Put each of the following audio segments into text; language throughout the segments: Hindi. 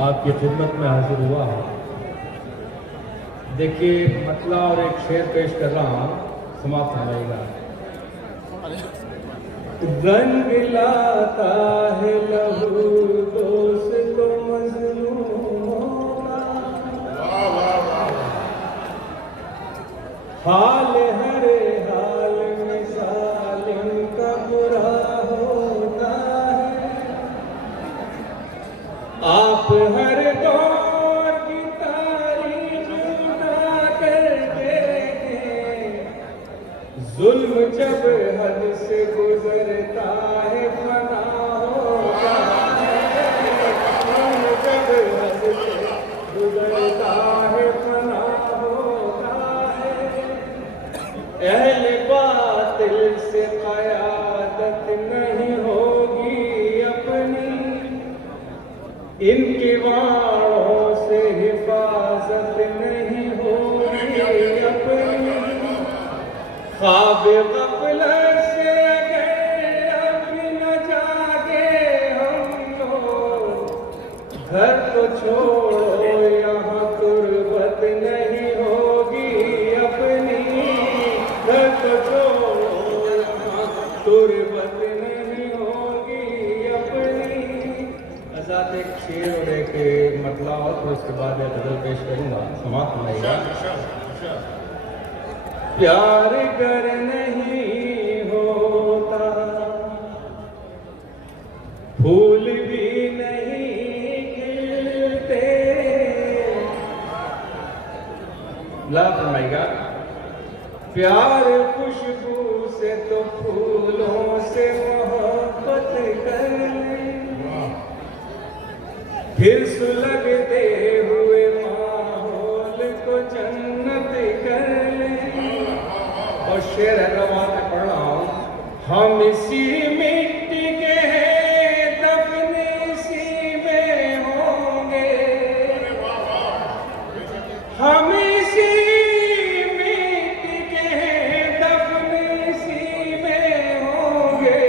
आपकी खिदमत में हाजिर हुआ है। देखिए मतला और एक शेर पेश कर रहा हूँ, समाप्त होगा। रंग लाता है लहू दोस्त तो मजलूमों का, हाल हरे हाल में जालिम का बुरा होता है। आप हर दौर की तारीख उठा कर देखें, जुल्म जब हद से गुजरता है फना होता है। जुल्म जब हद से गुजरता है फना होता है। अहले बातिल से क़यादत नहीं होगी अपनी, इनके वाणों से हिफाजत नहीं होगी अपनी। ख्वाब ग़फ़लत से अगर अब न जागे हम लोग, घर को छोड़ो यहाँ तुरबत नहीं होगी अपनी। घर को छोड़ो यहाँ तुरबत नहीं होगी अपनी। आजाद एक शेर और एक मतला और फिर उसके बाद मैं गजल पेश करूंगा, समाप्त होगा। प्यार कर नहीं होता, फूल भी नहीं खिलते। ला फरमाएगा, प्यार खुशबू से तो फूलों से मोहब्बत कर ले, फिर सुलगते हुए माहौल को जन्नत कर ले। और शेर है रवा के पढ़ रहा हूं, हम इसी मिट्टी के हैं, दफन इसी में होंगे। हम इसी मिट्टी के हैं, दफन इसी में होंगे।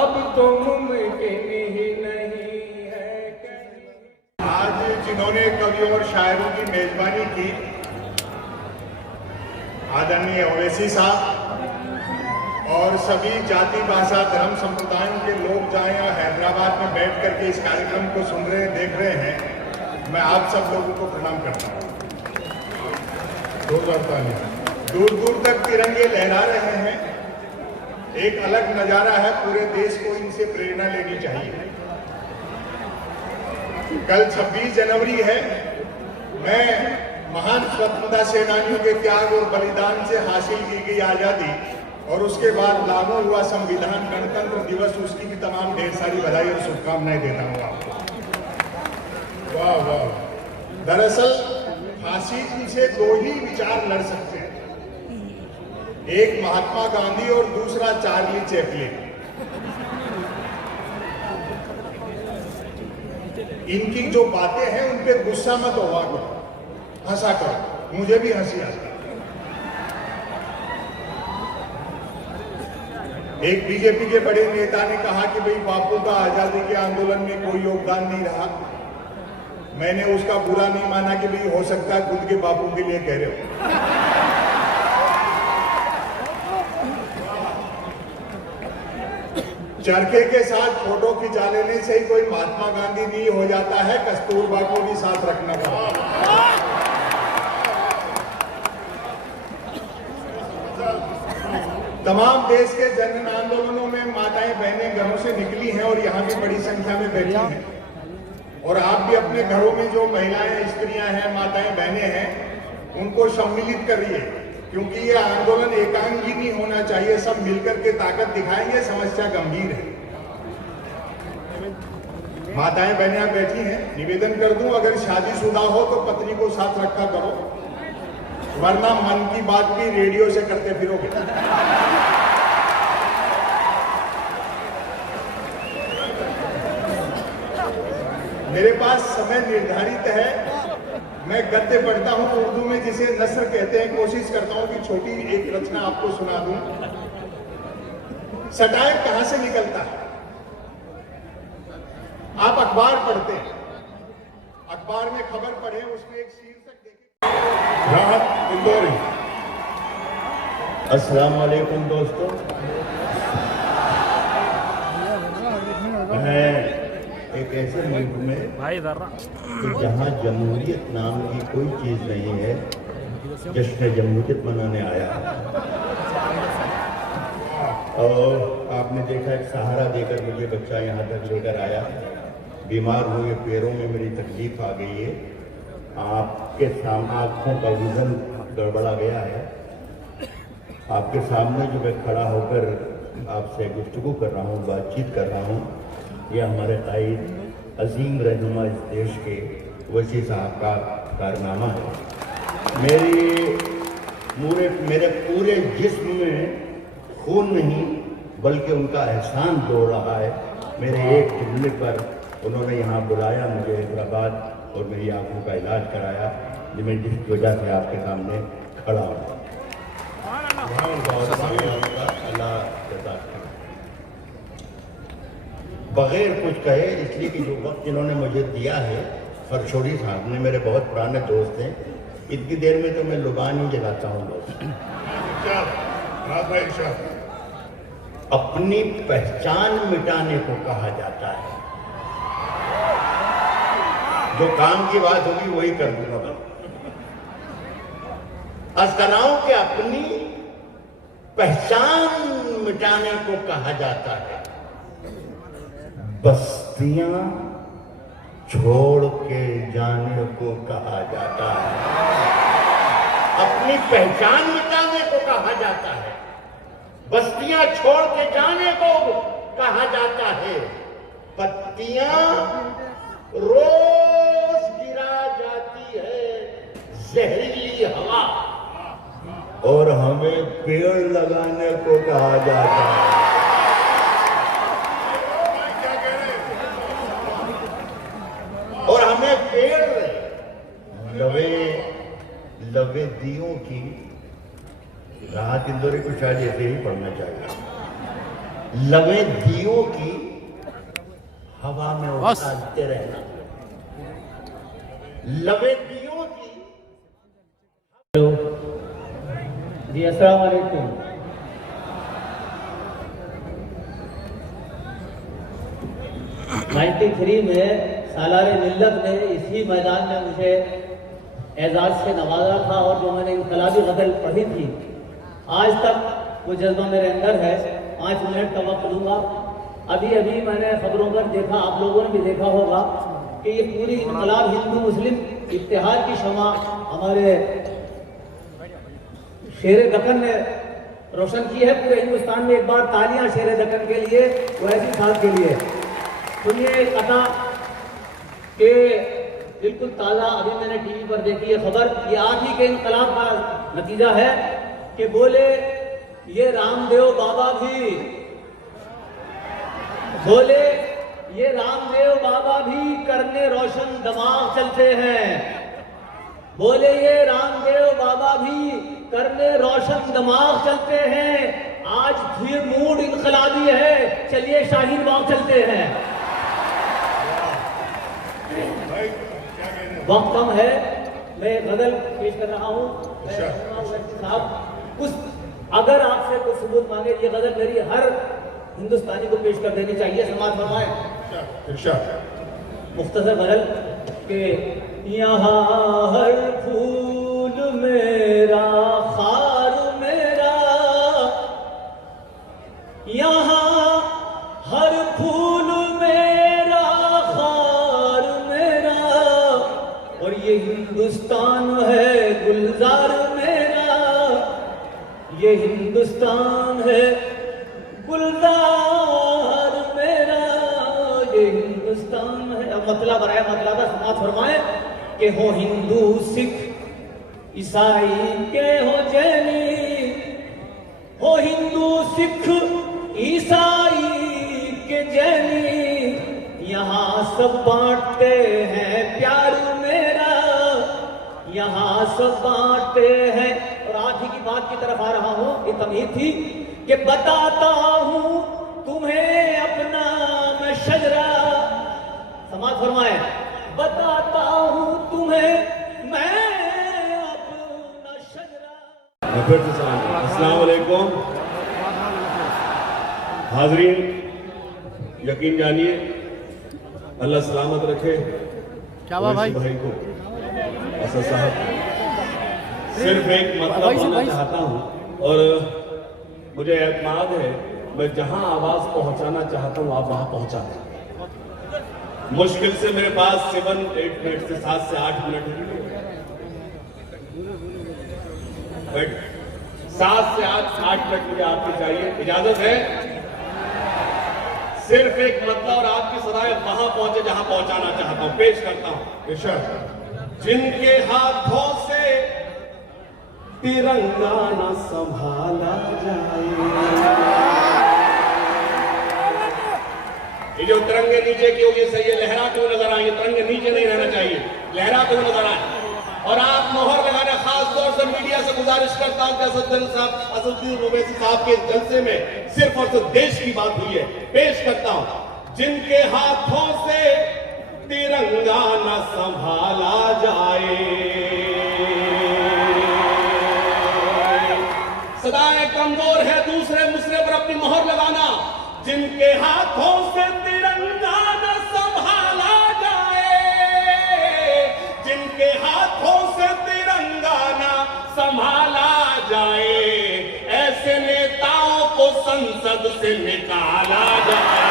अब तो मुमकिन ही नहीं है कहीं। आज जिन्होंने कवियों और शायरों की मेजबानी की, आदरणीय ओवैसी साहब और सभी जाति भाषा धर्म संप्रदायों के लोग जहाँ यहाँ हैदराबाद में बैठ करके इस कार्यक्रम को सुन रहे देख रहे हैं, मैं आप सब लोगों को प्रणाम करता हूँ। दूर दूर तक तिरंगे लहरा रहे हैं, एक अलग नजारा है। पूरे देश को इनसे प्रेरणा लेनी चाहिए। कल 26 जनवरी है। मैं महान स्वतंत्रता सेनानियों के त्याग और बलिदान से हासिल की गई आजादी और उसके बाद लागू हुआ संविधान गणतंत्र दिवस, उसकी भी तमाम ढेर सारी बधाई और शुभकामनाएं देता हूँ आपको। वाह वाह। दरअसल फांसी से दो ही विचार लड़ सकते हैं, एक महात्मा गांधी और दूसरा चार्ली चैपलिन। इनकी जो बातें हैं उन पे गुस्सा मत होगा करो, हंसा करो। मुझे भी हंसी आती है। एक बीजेपी के बड़े नेता ने कहा कि भाई बापू का आजादी के आंदोलन में कोई योगदान नहीं रहा। मैंने उसका बुरा नहीं माना कि भाई हो सकता है खुद के बापू के लिए कह रहे हो। चरखे के साथ फोटो खिंचा लेने से ही कोई महात्मा गांधी नहीं हो जाता है, कस्तूरबा को भी साथ रखना पड़ता। तमाम देश के जन आंदोलनों में माताएं बहनें घरों से निकली हैं और यहाँ भी बड़ी संख्या में बैठी हैं। और आप भी अपने घरों में जो महिलाएं, स्त्रियां हैं, माताएं बहनें हैं, उनको सम्मिलित करिए, क्योंकि ये आंदोलन एकांगी नहीं होना चाहिए। सब मिलकर के ताकत दिखाएंगे, समस्या गंभीर है। माताएं बहनें बैठी हैं, निवेदन कर दूं, अगर शादीशुदा हो तो पत्नी को साथ रखा करो, वरना मन की बात भी रेडियो से करते फिरोगे। मेरे पास समय निर्धारित है। मैं गद्य पढ़ता हूँ उर्दू में, जिसे नस्र कहते हैं। कोशिश करता हूँ कि छोटी एक रचना आपको सुना दूं। सटायर कहां से निकलता है? आप अखबार पढ़ते हैं, अखबार में खबर पढ़े, उसमें एक शीर्षक देखे, राहत इंदौरी। अस्सलाम वालेकुम दोस्तों, मैं एक ऐसे मुल्क में कि जहाँ जमहूरियत नाम की कोई चीज़ नहीं है, जश्न जमहूरियत मनाने आया। और आपने देखा एक सहारा देकर मुझे बच्चा यहाँ तक लेकर आया। बीमार हुए पैरों में मेरी तकलीफ आ गई है। आपके सामने आँखों का विजन गड़बड़ा गया है। आपके सामने जो मैं खड़ा होकर आपसे गुफ्तगू कर रहा हूँ, बातचीत कर रहा हूँ, यह हमारे कायद अजीम रहनुमा इस देश के वसी साहब का कारनामा है। मेरे पूरे जिस्म में खून नहीं बल्कि उनका एहसान दौड़ रहा है। मेरे एक जुमले पर उन्होंने यहाँ बुलाया मुझे हैदराबाद और मेरी आंखों का इलाज कराया, जिसकी वजह से आपके सामने खड़ा हूँ। अल्लाह बगैर कुछ कहे, इसलिए कि जो वक्त इन्होंने मुझे दिया है, फरशोड़ी साहब ने, मेरे बहुत पुराने दोस्त हैं, इतनी देर में तो मैं लुबान ही जगाता हूँ दोस्त। अपनी पहचान मिटाने को कहा जाता है। जो काम की बात होगी वही कर दूंगा मैं। अस्कनाओं के अपनी पहचान मिटाने को कहा जाता है। बस्तियां छोड़ के जाने को कहा जाता है। अपनी पहचान मिटाने को कहा जाता है। बस्तियां छोड़ के जाने को कहा जाता है। पत्तियां रोज गिरा जाती है जहरीली हवा, और हमें पेड़ लगाने को कहा जाता है। और हमें पेड़ लवे दियों की, राहत इंदौरी को शायद ऐसे ही पढ़ना चाहिए, लवे दियों की हवा में उड़ाते रहना। लवे दियों की। हेलो जी, अस्सलाम वालेकुम। '93 में सालारे मिल्लत ने इसी मैदान में मुझे एजाज से नवाजा था, और जो मैंने इनकलाबी गज़ल पढ़ी थी, आज तक वो जज्बा मेरे अंदर है। 5 मिनट का वक्त लूँगा। अभी अभी मैंने खबरों पर देखा, आप लोगों ने भी देखा होगा, कि ये पूरी इनकलाब हिंदू मुस्लिम इत्तेहाद की शमा हमारे शेर दक्कन ने रोशन की है। पूरे हिंदुस्तान में एक बार तालियां शेर दक्कन के लिए, वैसी साहब के लिए। सुनिए कथा के बिल्कुल ताज़ा, अभी मैंने टीवी पर देखी है खबर। ये आज ही के इनकलाब का नतीजा है कि बोले ये रामदेव बाबा भी, बोले ये रामदेव बाबा भी करने रोशन दिमाग चलते हैं। बोले ये रामदेव बाबा भी करने रोशन दिमाग चलते हैं। आज फिर मूड इनकलाबी है, चलिए शाहीन बाग चलते हैं। वक्त कम है, मैं गजल पेश कर रहा हूँ। साहब उस अगर आपसे कोई सबूत मांगे, ये गजल मेरी हर हिंदुस्तानी को पेश कर देनी चाहिए। समाज फरमाए मुख्तसर गजल के, यहाँ हर फूल मेरा खार मेरा, यहाँ हर फूल मेरा खार मेरा, और ये हिंदुस्तान है गुलजार मेरा, ये हिंदुस्तान है गुलजार मेरा, ये हिंदुस्तान है। अब मतलब है, मतलब समाज फरमाए कि हो हिंदू सिख ईसाई के हो जैनी, हो हिंदू सिख ईसाई के जैनी, यहाँ सब बांटते हैं प्यार मेरा, यहाँ सब बांटते हैं। और आज ही की बात की तरफ आ रहा हूँ। ये तमीज़ थी कि बताता हूँ तुम्हें अपना मैं शजरा। समाज फरमाए बताता हूँ तुम्हें मैं अपना शजरा। मैं फिर से सलाम। अस्सलाम वालेकुम हाजरीन, यकीन जानिए अल्लाह सलामत रखे क्या हुआ भाई? भाई को असद साहब सिर्फ एक मतलब बोलना चाहता हूँ और मुझे एतमाद है मैं जहां आवाज पहुंचाना चाहता हूं आप वहां पहुंचा दें। मुश्किल से मेरे पास 7-8 मिनट से 7 से 8 मिनट बट 7 से 8 मिनट मुझे आपकी चाहिए, इजाजत है? सिर्फ एक मतलब और आपकी सदाएं वहां पहुंचे जहां पहुंचाना चाहता हूं। पेश करता हूं इरशाद। जिनके हाथों से तिरंगा न संभाला जाए, ये जो तिरंगे नीचे की होगी सही है, लहरा क्यों नजर आए? तिरंगे नीचे नहीं रहना चाहिए, लहरा क्यों नजर आए? और आप मोहर लगाना, खास तौर से मीडिया से गुजारिश करता हूं कि असदुद्दीन ओवैसी साहब के जलसे में सिर्फ और सिर्फ देश की बात हुई है। पेश करता हूं। जिनके हाथों से तिरंगा न संभाला जाए, सदाएं कमजोर है, दूसरे मुसरे पर अपनी मोहर लगाना। जिनके हाथों से तिरंगा न संभाला जाए, जिनके हाथों से तिरंगा न संभाला जाए, ऐसे नेताओं को संसद से निकाला जाए।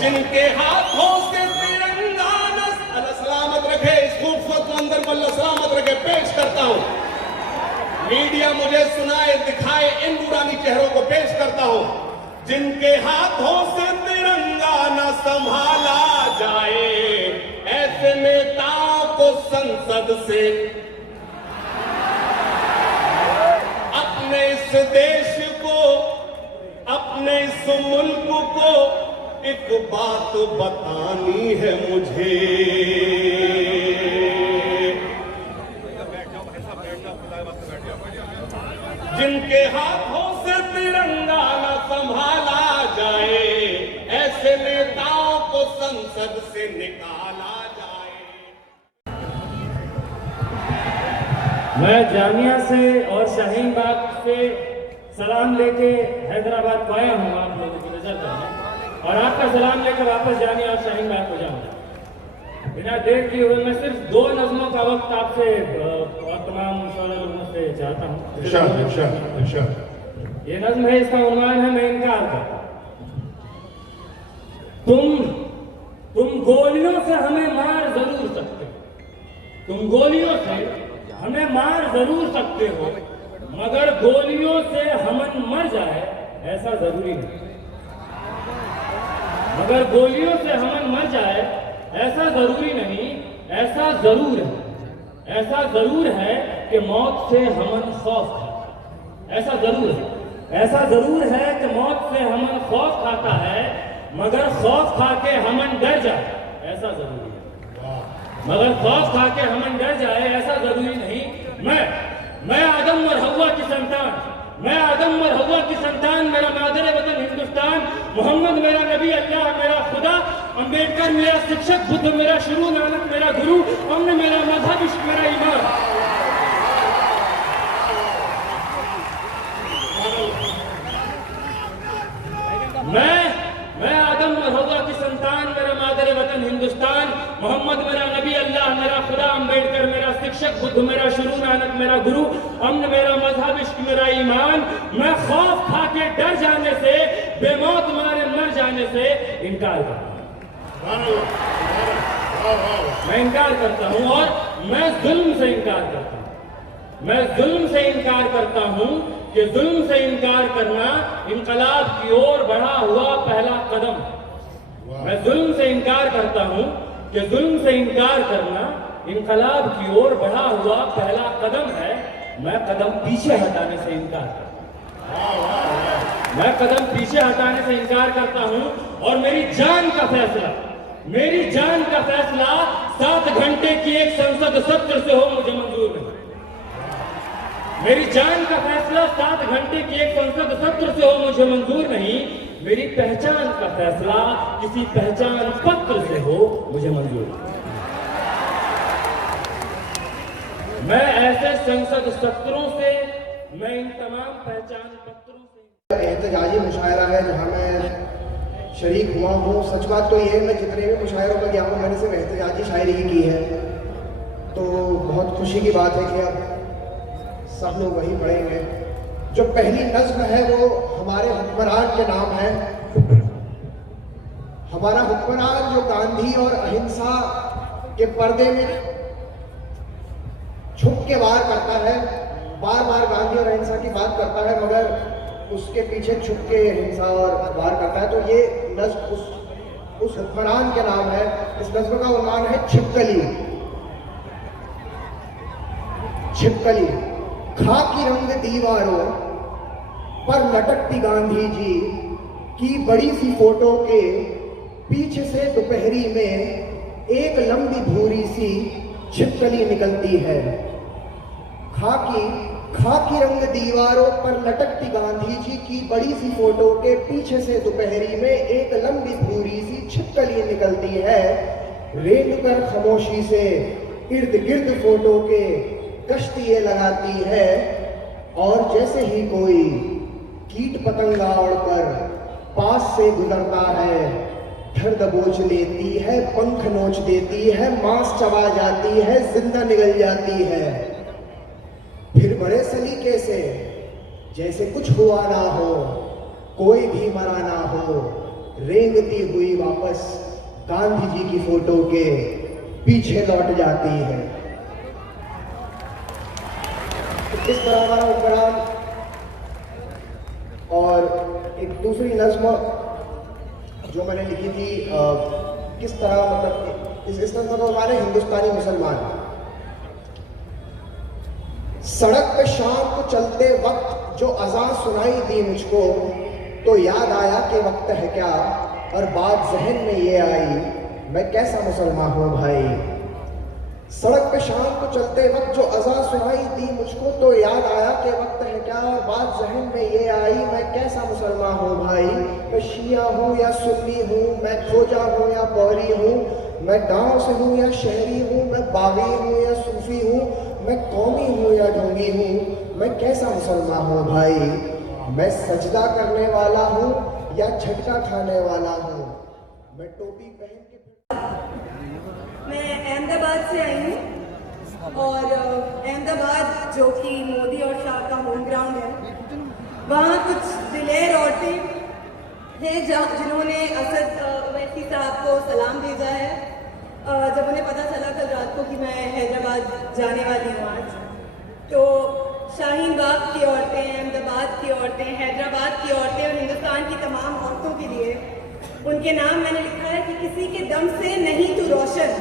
जिनके हाथों से तिरंगा न, अल्लाह सलामत रखे, इस खूबसूरत मंदिर को अल्लाह सलामत रखे। पेश करता हूं, मीडिया मुझे सुनाए दिखाए इन नूरानी चेहरों को पेश करता हूं। जिनके हाथों से तिरंगा न संभाला जाए, ऐसे नेताओं को संसद से, अपने इस देश को, अपने इस मुल्क को एक बात बतानी है मुझे। जिनके हाथों से तिरंगा न संभाला जाए, ऐसे नेताओं को संसद से निकाला जाए। मैं जामिया से और शाहीन बाग से सलाम लेके हैदराबाद को आया हूँ आप लोगों की नजर करने, और आपका सलाम लेकर वापस जामिया और शाहीन बाग को जाऊंगा। बिना देर किए हुए मैं सिर्फ 2 नज़्मों का वक्त आपसे और तमाम लोगों से चाहता हूँ। ये नज़्म है, इसका उन्वान है मैं इनकार करता। तुम गोलियों से हमें मार जरूर सकते हो, तुम गोलियों से हमें मार जरूर सकते हो, मगर गोलियों से हमन मर जाए ऐसा जरूरी नहीं। मगर गोलियों से हमन मर जाए ऐसा जरूरी नहीं। ऐसा जरूर है, ऐसा जरूर है कि मौत से हमन खौफ खाता। ऐसा जरूर है, ऐसा जरूर है कि मौत से हमन खौफ खाता है, मगर खौफ खा के हमन डर जाए ऐसा जरूरी है। मगर खौफ खा के हमन डर जाए ऐसा जरूरी नहीं। मैं आदम और हव्वा की संतान, मैं आदम और हव्वा की संतान, मेरा मादर वतन हिंदुस्तान, मोहम्मद मेरा नबी, अल्लाह मेरा खुदा, अंबेडकर मेरा शिक्षक, बुद्ध मेरा शुरू, नानक मेरा गुरु, अमन मेरा मजहब, इश्क मेरा ईमान। मैं आदम और हव्वा की संतान, मेरा मादर वतन हिंदुस्तान, मोहम्मद मेरा नबी, अल्लाह मेरा खुदा, अंबेडकर मेरा शिक्षक, बुद्ध मेरा शुरू, नानक मेरा गुरु, अमन मेरा मजहब, इश्क मेरा ईमान। मैं खौफ खा के डर जाने से, बेमौत मारे मर जाने से इनकार करता हूँ। मैं इनकार करता हूँ और मैं जुल्म से इनकार करता हूँ। मैं जुल्म से इनकार करता हूँ कि जुल्म से इनकार करना इनकलाब की ओर बढ़ा हुआ पहला कदम। मैं जुल्म से इनकार करता हूँ कि जुल्म से इनकार करना इनकलाब की ओर बढ़ा हुआ पहला कदम है। मैं कदम पीछे हटाने से इनकार करता हूँ। मैं कदम पीछे हटाने से इनकार करता हूँ और मेरी जान का फैसला, मेरी जान का फैसला 7 घंटे की एक संसद सत्र से हो मुझे मंजूर नहीं। मेरी जान का फैसला 7 घंटे की एक संसद सत्र से हो मुझे मंजूर नहीं। मेरी पहचान का फैसला किसी पहचान पत्र से हो मुझे मंजूर है। मैं ऐसे संसद सत्रों से, मैं इन तमाम पहचान पत्रों से एहतजाजी मुशायरा है जहाँ मैं शरीक हुआ हूँ। सच बात तो ये है, मैं जितने भी मुशायरों में गया हूँ मैंने सिर्फ एहतजाजी शायरी ही की है, तो बहुत खुशी की बात है कि अब सब लोग वही पढ़ेंगे। जो पहली नज्म है वो हमारे हुक्मरान के नाम है। हमारा हुक्मरान जो गांधी और अहिंसा के पर्दे में छुप के वार करता है, बार बार गांधी और अहिंसा की बात करता है मगर उसके पीछे छुप के हिंसा और वार करता है, तो ये नज्म उस हुक्मरान के नाम है। इस नज्म का उन्वान है छिपकली। छिपकली खाकी रंग दीवारों पर लटकती गांधी जी की बड़ी सी फोटो के पीछे से दोपहरी में एक लंबी भूरी सी छिपकली निकलती है। खाकी रंग दीवारों पर लटकती गांधी जी की बड़ी सी फोटो के पीछे से दोपहरी में एक लंबी भूरी सी छिपकली निकलती है। रेंग कर खामोशी से इर्द गिर्द फोटो के कश्तियां लगाती है और जैसे ही कोई कीट पतंगा उड़कर पास से गुजरता है, धर दबोच लेती है, पंख नोच देती है, मांस चबा जाती है, जिंदा निगल जाती है। फिर बड़े सलीके से जैसे कुछ हुआ ना हो, कोई भी मरा ना हो, रेंगती हुई वापस गांधी जी की फोटो के पीछे लौट जाती है। इस तरह हमारा हुक्मरान। और एक दूसरी नज्म जो मैंने लिखी थी किस तरह, मतलब इस नज्म का उन्वान है हिंदुस्तानी मुसलमान। सड़क पे शाम को चलते वक्त जो अज़ान सुनाई दी मुझको, तो याद आया कि वक्त है क्या, और बात जहन में ये आई मैं कैसा मुसलमान हूँ भाई। सड़क पे शाम को चलते वक्त जो अज़ान सुनाई दी मुझको, तो याद आया कि वक्त है क्या, और बात जहन में ये आई मैं कैसा मुसलमान हूँ भाई। मैं शिया हूँ या सुन्नी हूँ, मैं खोजा हूँ या पौरी हूँ, मैं गांव से हूँ या शहरी हूँ, मैं बागी हूँ या सूफी हूँ, मैं कौमी हूँ या ढोंगी हूँ, मैं कैसा मुसलमान हूँ भाई। मैं सजदा करने वाला हूँ या झटका खाने वाला हूँ, मैं टोपी पहन के। मैं अहमदाबाद से आई हूँ और अहमदाबाद जो कि मोदी और शाह का होम ग्राउंड है, वहाँ कुछ दिलेर औरतें हैं जिन्होंने असद ओवैसी साहब को सलाम भेजा है। जब उन्हें पता चला कल रात को कि मैं हैदराबाद जाने वाली हूँ आज, तो शाहीन बाग की औरतें, अहमदाबाद की औरतें, हैदराबाद की औरतें और हिंदुस्तान की तमाम औरतों के लिए उनके नाम मैंने लिखा है कि किसी के दम से नहीं तू रोशन,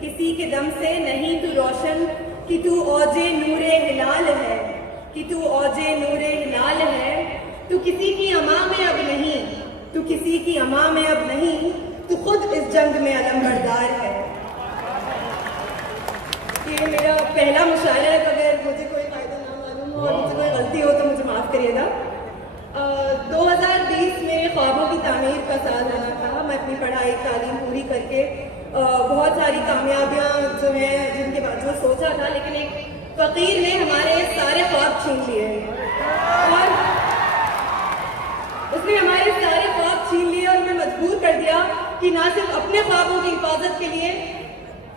किसी के दम से नहीं तू रोशन, कि तू औजे नूरे हिलाल है, कि तू औजे नूरे हिलाल है, तू किसी की अमा में अब नहीं, तू किसी की अमा में अब नहीं, तू खुद इस जंग में अलमबरदार है। ये मेरा पहला मुशायरा है, अगर मुझे कोई फायदा ना मालूम हो और मुझे कोई गलती हो तो मुझे माफ़ करिएगा। 2020 मेरे ख्वाबों की तामीर का साल रहा था। मैं अपनी पढ़ाई तालीम पूरी करके बहुत सारी कामयाबियाँ जो हैं जिनके बाद जो सोचा था, लेकिन एक फ़कीर ने हमारे सारे ख्वाब छीन लिए और उसने हमारे सारे ख्वाब छीन लिए और हमें मजबूर कर दिया कि ना सिर्फ अपने ख्वाबों की हिफाजत के लिए,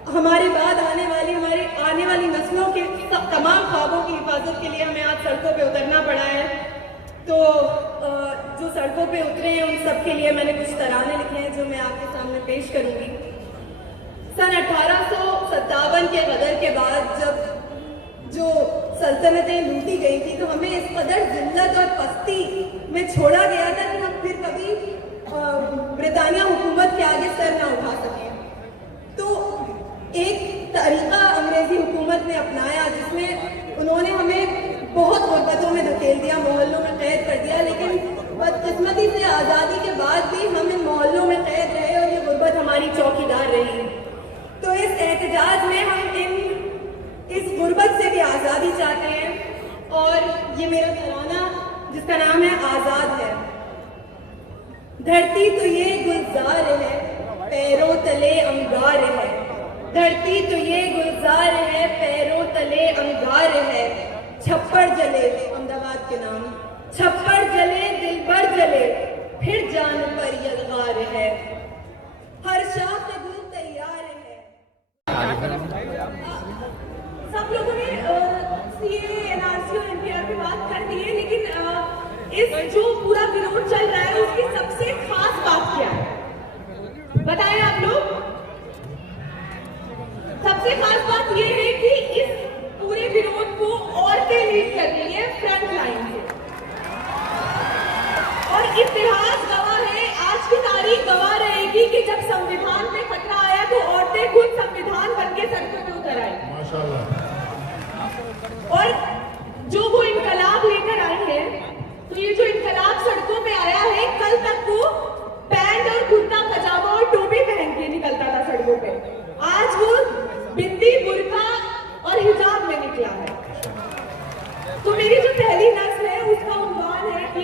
हमारे बाद हमारे आने वाली नस्लों के तमाम ख्वाबों की हिफाजत के लिए हमें आज सड़कों पे उतरना पड़ा है। तो जो सड़कों पे उतरे हैं उन सब के लिए मैंने कुछ तराने लिखे हैं जो मैं आपके सामने पेश करूंगी। सन 1857 के गदर के बाद जब जो सल्तनतें लूटी गई थी, तो हमें इस कदर जिल्लत और पस्ती में छोड़ा गया था कि हम फिर कभी ब्रिटानिया हुकूमत के आगे सर ना उठा सकें। तो एक तरीका अंग्रेजी हुकूमत ने अपनाया जिसमें उन्होंने हमें बहुत गुर्बतों में धकेल दिया, मोहल्लों में कैद कर दिया, लेकिन बदकिस्मती से आज़ादी के बाद भी हम इन मोहल्लों में कैद रहे और ये गुर्बत हमारी चौकीदार रही। तो इस एहतजाज में हम इस गुर्बत से भी आज़ादी चाहते हैं और ये मेरा तराना जिसका नाम है आज़ाद है। धरती तो ये गुलजार है, पैरों तले अंगार है। धरती तो ये गुलजार है, पैरों तले अंगार है। छप्पर जले, अहमदाबाद के नाम, छप्पर जले दिल भर जले, फिर जान पर यलगार है। हर शाह कबूल तैयार है। सब लोगों ने सीए, एनआरसी और एनपीआर पे बात कर दी है, लेकिन इस जो पूरा विरोध चल रहा है उसकी सबसे खास बात क्या है बताएं आप लोग। सबसे खास बात यह है कि इस पूरे विरोध को औरतें लीड कर रही है फ्रंट लाइन से, और इतिहास गवाह है, आज की तारीख गवाह रहेगी कि जब संविधान पे खतरा आया तो औरतें खुद संविधान बनके सड़कों पे उतर आई माशाल्लाह। और जो वो इनकलाब लेकर आए हैं, तो ये जो इनकलाब सड़कों पे आया है, कल तक वो पैंट और कुर्ता पजामा और टोपी पहन के निकलता था सड़कों पे, आज वो बिंदी, बुर्का और हिजाब में निकला है। तो मेरी जो पहली नस्ल है उसका उन्वान है कि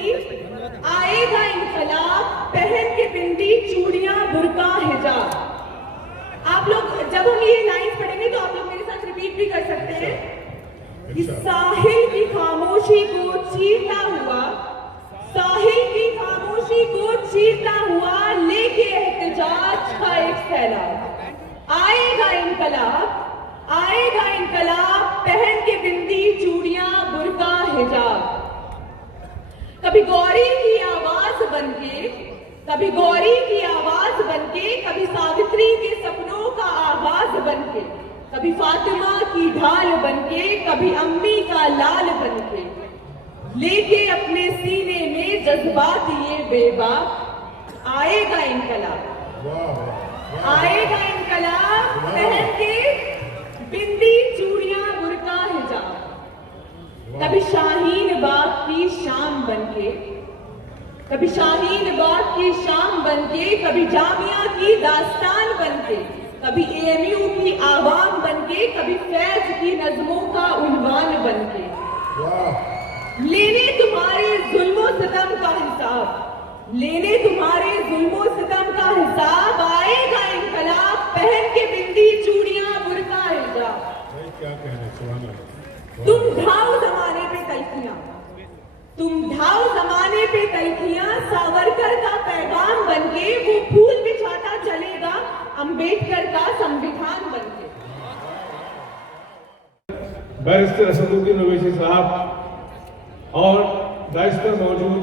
आएगा इनकलाब, पहन के बिंदी, चूड़ियां, बुर्का, हिजाब। आप लोग जब हम ये लाइन पढ़ेंगे तो आप लोग मेरे साथ रिपीट भी कर सकते हैं कि साहिल की खामोशी को चीरता हुआ, साहिल की खामोशी को चीरता हुआ लेके एहतजाज का एक फैलाव। आएगा इनकलाब, आएगा इनकलाब, पहन के बिंदी, चूड़ियां, बुर्का, हिजाब। कभी गौरी की आवाज बनके, कभी गौरी की आवाज बनके, कभी सावित्री के सपनों का आगाज बनके, कभी फातिमा की ढाल बनके, कभी अम्मी का लाल बनके, लेके अपने सीने में जज्बात ये बेबाक। आएगा इनकलाब, आएगा इनकलाब, पहन के बिंदी, चूड़ियां, बुर्का, हिजाब। कभी शाहीन बाग की शाम बनके, कभी शाहीन बाग की शाम बनके, कभी जामिया की दास्तान बनके, कभी एएमयू की आवाम बनके, कभी फैज की नज़मों का उन्वान बनके। लेने तुम्हारे जुल्मो सितम का हिसाब, लेने तुम्हारे जुल्मो सितम का हिसाब। आएगा इनकलाब, पहन के बिंदी, चूड़ियां, बुर्का, हिजाब। क्या कहना सुभान तुम ढाओ जमाने पे तलखियां, तुम ढाओ जमाने पे तलखियां, सावरकर का पैगाम बनके वो फूल बिछाता चलेगा अंबेडकर का संविधान बनके। बैरिस्टर असदुद्दीन ओवैसी साहब और दाइश पर मौजूद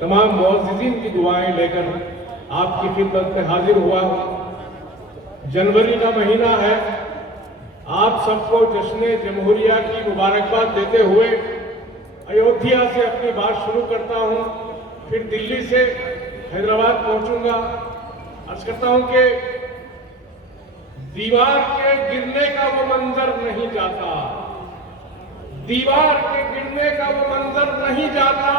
तमाम मुअज़्ज़िज़ीन की दुआएं लेकर आपकी खिदमत में हाजिर हुआ। जनवरी का महीना है, आप सबको जश्न जमहूरिया की मुबारकबाद देते हुए अयोध्या से अपनी बात शुरू करता हूं, फिर दिल्ली से हैदराबाद पहुंचूंगा। अर्ज करता हूं कि दीवार के गिरने का वो मंजर नहीं जाता, दीवार के गिरने का वो मंजर नहीं जाता,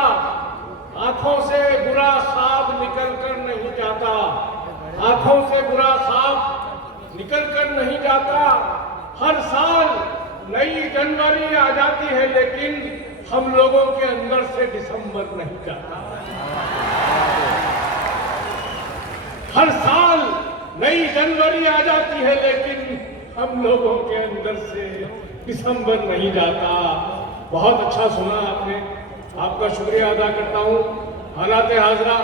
आंखों से बुरा ख्वाब निकल कर नहीं जाता, आंखों से बुरा ख्वाब निकल कर नहीं जाता। हर साल नई जनवरी आ जाती है, लेकिन हम लोगों के अंदर से दिसंबर नहीं जाता। हर साल नई जनवरी आ जाती है, लेकिन हम लोगों के अंदर से दिसंबर नहीं जाता। बहुत अच्छा सुना आपने, आपका शुक्रिया अदा करता हूं। हालात हाजरा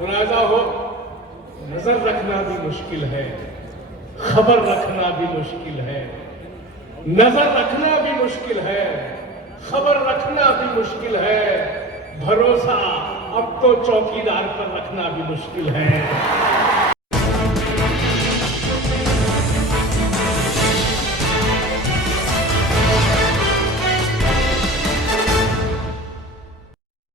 मुलाजा हो, नजर रखना भी मुश्किल है, खबर रखना भी मुश्किल है, नजर रखना भी मुश्किल है, खबर रखना भी मुश्किल है, भरोसा अब तो चौकीदार पर रखना भी मुश्किल है।